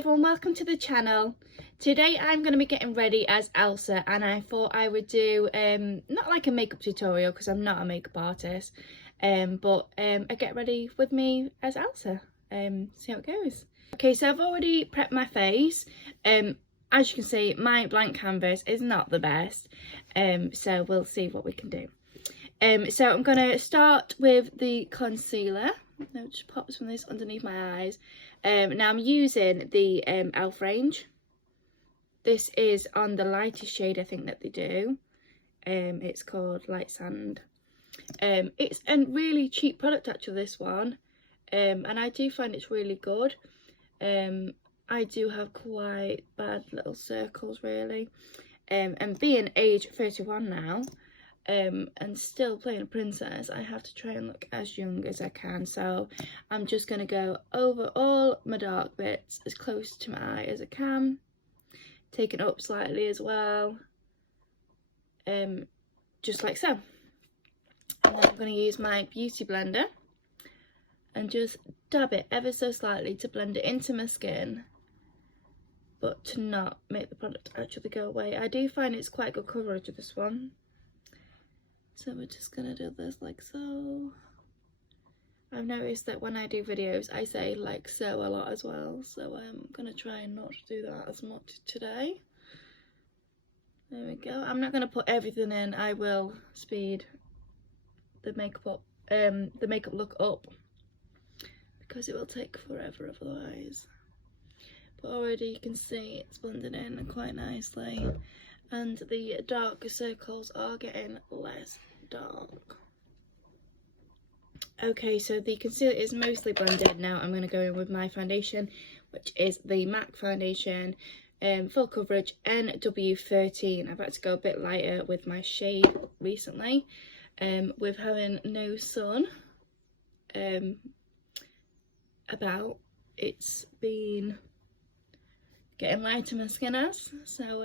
everyone, welcome to the channel. Today I'm going to be getting ready as Elsa, and I thought I would do not like a makeup tutorial because I'm not a makeup artist, but a get ready with me as Elsa. See how it goes. Okay, so I've already prepped my face. As you can see, my blank canvas is not the best, so we'll see what we can do. So I'm going to start with the concealer. Now just pop some of this underneath my eyes. Now I'm using the e.l.f. range. This is on the lightest shade I think that they do. It's called Light Sand. It's a really cheap product actually, this one, and I do find it's really good. I do have quite bad little circles really, and being age 31 now, and still playing a princess, I have to try and look as young as I can. So I'm just going to go over all my dark bits as close to my eye as I can, take it up slightly as well, just like so. And then I'm going to use my beauty blender and just dab it ever so slightly to blend it into my skin, but to not make the product actually go away. I do find it's quite good coverage of this one. So we're just going to do this like so. I've noticed that when I do videos I say like so a lot as well, so I'm going to try and not do that as much today. There we go. I'm not going to put everything in. I will speed the makeup up, the makeup look up, because it will take forever otherwise. But already you can see it's blending in quite nicely, and the darker circles are getting less dark. Okay, so the concealer is mostly blended. Now I'm going to go in with my foundation, which is the MAC foundation, full coverage NW13. I've had to go a bit lighter with my shade recently, with having no sun about. It's been getting lighter my skin has, so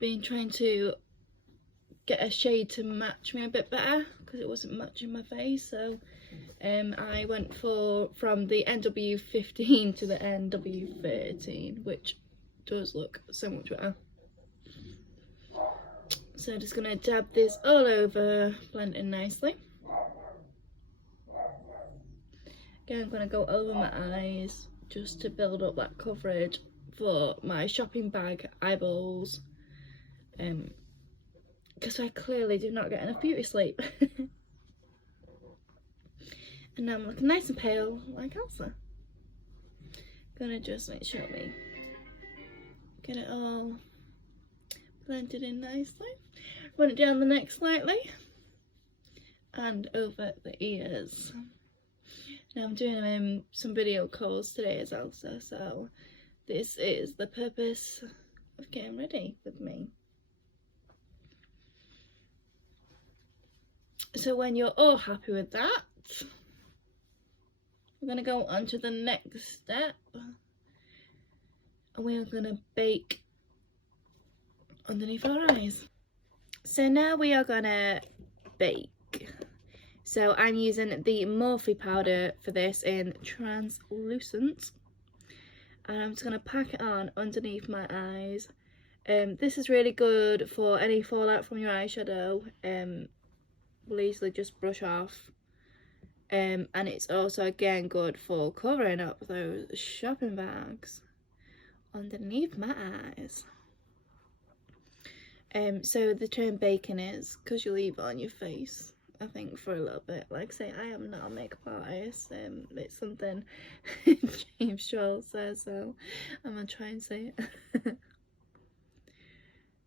been trying to get a shade to match me a bit better because it wasn't matching my face. So I went from the NW15 to the NW13, which does look so much better. So just gonna dab this all over, blend in nicely. Again, I'm gonna go over my eyes just to build up that coverage for my shopping bag eyeballs, because I clearly do not get enough beauty sleep. And now I'm looking nice and pale like Elsa. Gonna just make sure we get it all blended in nicely. Run it down the neck slightly and over the ears. Now I'm doing some video calls today as Elsa, so this is the purpose of getting ready with me. So when you're all happy with that, we're going to go on to the next step, and we are going to bake underneath our eyes. So now we are going to bake. So I'm using the Morphe powder for this in translucent, and I'm just going to pack it on underneath my eyes. This is really good for any fallout from your eyeshadow. Will easily just brush off, and it's also again good for covering up those shopping bags underneath my eyes. So the term baking is because you leave it on your face, I think, for a little bit. Like I say, I am not a makeup artist. It's something James Charles says, so I'm gonna try and say it.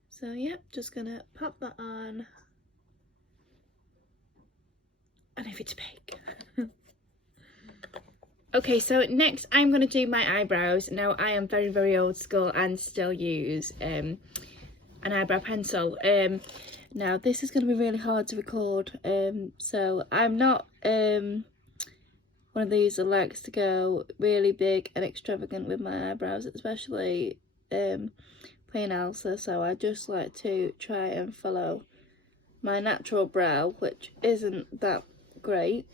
So yeah, just gonna pop that on and leave it to bake. Okay, so next I'm going to do my eyebrows. Now I am very, very old school and still use an eyebrow pencil. Now this is going to be really hard to record, so I'm not one of these that likes to go really big and extravagant with my eyebrows, especially playing Elsa, so I just like to try and follow my natural brow, which isn't that great,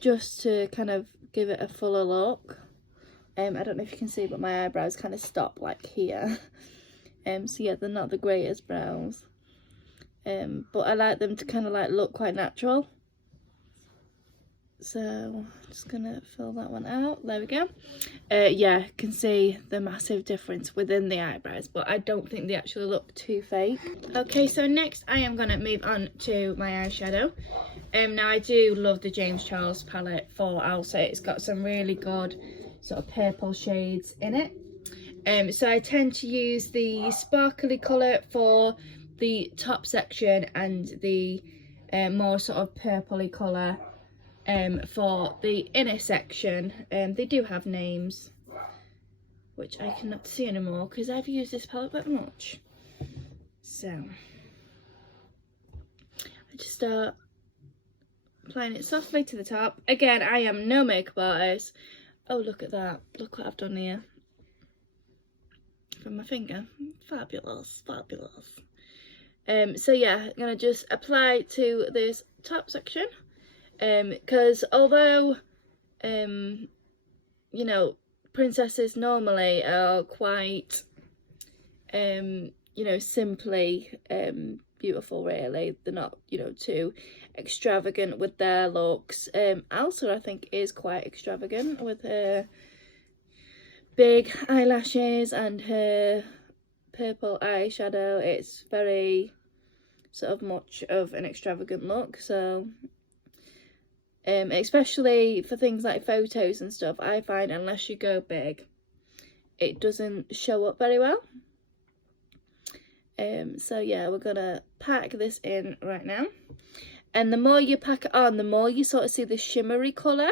just to kind of give it a fuller look. I don't know if you can see, but my eyebrows kind of stop like here. So yeah, they're not the greatest brows. But I like them to kind of like look quite natural. So I'm just gonna fill that one out. There we go. Yeah, you can see the massive difference within the eyebrows, but I don't think they actually look too fake. Okay, so next I am gonna move on to my eyeshadow. Now I do love the James Charles palette for Elsa. It's got some really good sort of purple shades in it. So I tend to use the sparkly colour for the top section and the more sort of purpley colour for the inner section. They do have names, which I cannot see anymore because I've used this palette that much. So I just start applying it softly to the top. Again, I am no makeup artist. Oh, look at that. Look what I've done here. From my finger. Fabulous, fabulous. So yeah, I'm going to just apply to this top section. Because although, you know, princesses normally are quite, you know, simply beautiful really. They're not, you know, too extravagant with their looks. Elsa, I think, is quite extravagant with her big eyelashes and her purple eyeshadow. It's very sort of much of an extravagant look. So especially for things like photos and stuff, I find unless you go big, it doesn't show up very well. So yeah, we're gonna pack this in right now, and the more you pack it on, the more you sort of see the shimmery colour,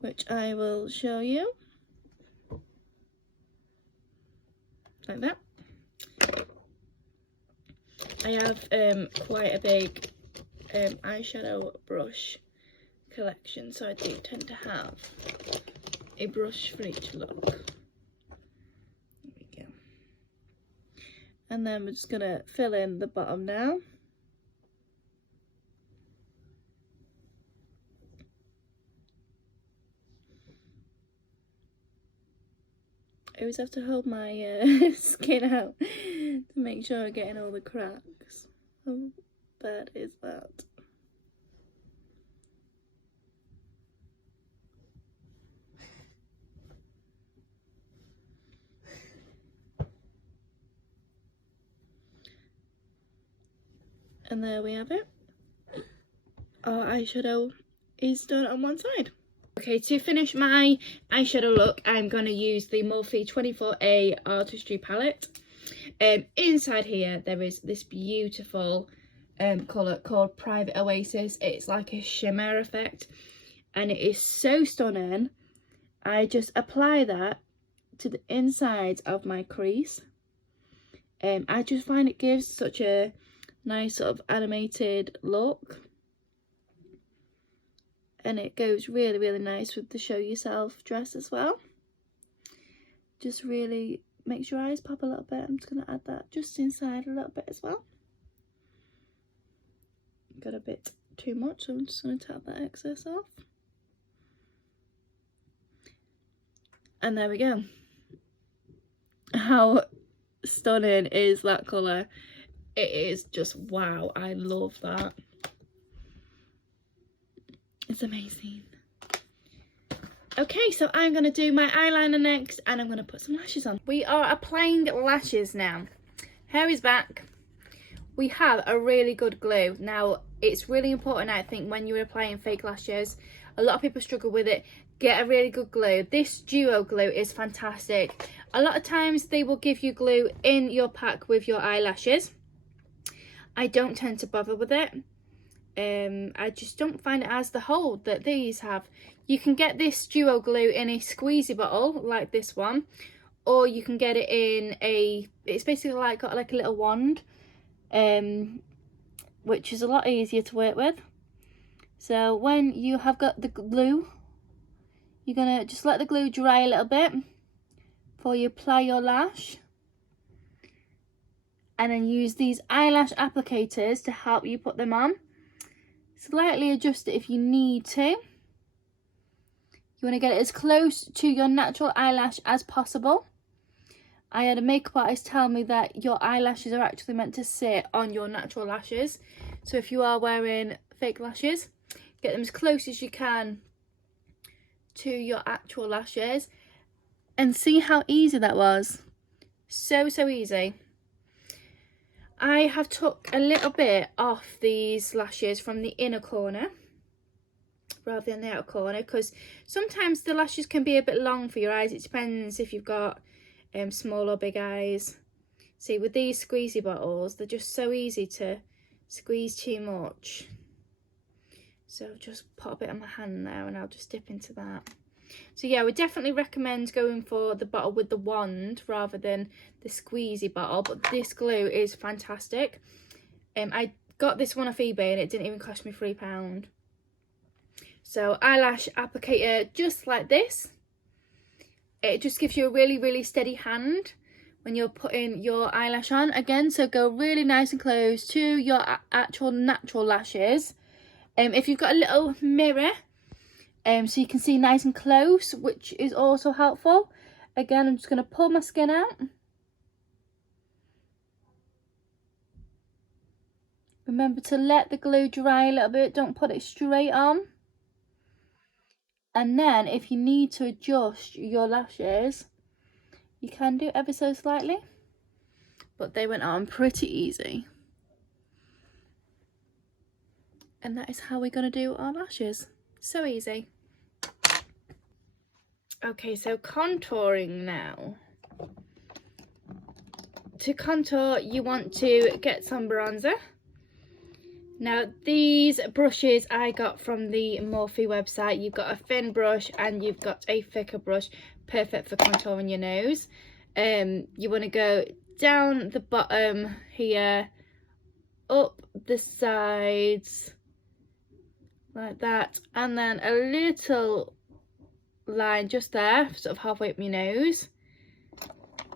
which I will show you like that. I have quite a big eyeshadow brush collection, so I do tend to have a brush for each look. There we go. And then we're just gonna fill in the bottom now. I always have to hold my skin out to make sure I'm getting all the cracks. How bad is that? And there we have it. Our eyeshadow is done on one side. Okay, to finish my eyeshadow look, I'm going to use the Morphe 24A Artistry palette. Inside here, there is this beautiful colour called Private Oasis. It's like a shimmer effect, and it is so stunning. I just apply that to the insides of my crease. I just find it gives such a nice sort of animated look, and it goes really, really nice with the show yourself dress as well. Just really makes your eyes pop a little bit. I'm just going to add that just inside a little bit as well. Got a bit too much, so I'm just going to tap that excess off. And there we go. How stunning is that colour? It is just wow. I love that. It's amazing. Okay, so I'm going to do my eyeliner next, and I'm going to put some lashes on. We are applying lashes now. Hair is back. We have a really good glue. Now, it's really important, I think, when you're applying fake lashes. A lot of people struggle with it. Get a really good glue. This duo glue is fantastic. A lot of times they will give you glue in your pack with your eyelashes. I don't tend to bother with it. I just don't find it has the hold that these have. You can get this duo glue in a squeezy bottle like this one, or you can get it in a, it's basically like got like a little wand, which is a lot easier to work with. So when you have got the glue, you're gonna just let the glue dry a little bit before you apply your lash, and then use these eyelash applicators to help you put them on. Slightly adjust it if you need to, You want to get it as close to your natural eyelash as possible. I had a makeup artist tell me that your eyelashes are actually meant to sit on your natural lashes. So if you are wearing fake lashes, get them as close as you can to your actual lashes. And see how easy that was. So easy. I have took a little bit off these lashes from the inner corner rather than the outer corner, because sometimes the lashes can be a bit long for your eyes. It depends if you've got small or big eyes. See, with these squeezy bottles, they're just so easy to squeeze too much. So just put a bit on my hand there and I'll just dip into that. So yeah, I would definitely recommend going for the bottle with the wand rather than the squeezy bottle, but this glue is fantastic. I got this one off eBay and it didn't even cost me £3. So eyelash applicator just like this. It just gives you a really steady hand when you're putting your eyelash on. Again, so go really nice and close to your actual natural lashes. If you've got a little mirror, so you can see nice and close, which is also helpful. Again, I'm just going to pull my skin out. Remember to let the glue dry a little bit, don't put it straight on. And then if you need to adjust your lashes, you can do ever so slightly. But they went on pretty easy. And that is how we're going to do our lashes. So easy. Okay, so contouring now. To contour, you want to get some bronzer. Now, these brushes I got from the Morphe website. You've got a thin brush and you've got a thicker brush, perfect for contouring your nose. You want to go down the bottom here, up the sides, like that, and then a little line just there, sort of halfway up your nose.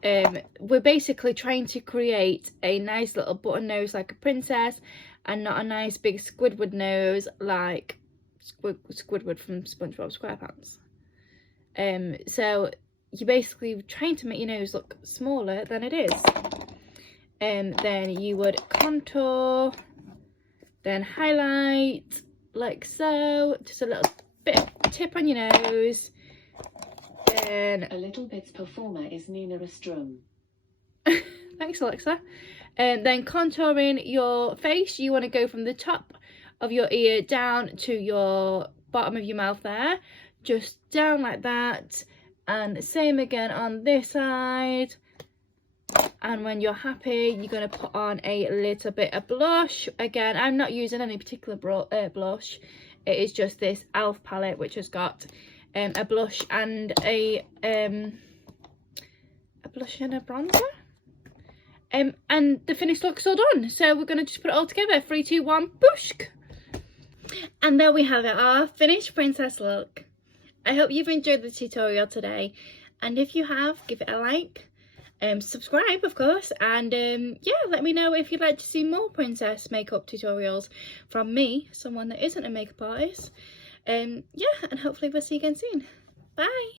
We're basically trying to create a nice little button nose like a princess, and not a nice big Squidward nose like Squidward from SpongeBob SquarePants. So you're basically trying to make your nose look smaller than it is. Then you would contour, then highlight like so, just a little bit of tip on your nose. Then a little bit's performer is Nina Ostrom. Thanks, Alexa. And then contouring your face, you want to go from the top of your ear down to your bottom of your mouth there, just down like that. And same again on this side. And when you're happy, you're going to put on a little bit of blush. Again, I'm not using any particular blush. It is just this e.l.f. palette, which has got a blush and a bronzer. And the finished look's all done. So we're going to just put it all together. 3, 2, 1, booshk. And there we have it, our finished princess look. I hope you've enjoyed the tutorial today. And if you have, give it a like. Subscribe, of course, and yeah, let me know if you'd like to see more princess makeup tutorials from me, someone that isn't a makeup artist. Yeah, and hopefully we'll see you again soon. Bye.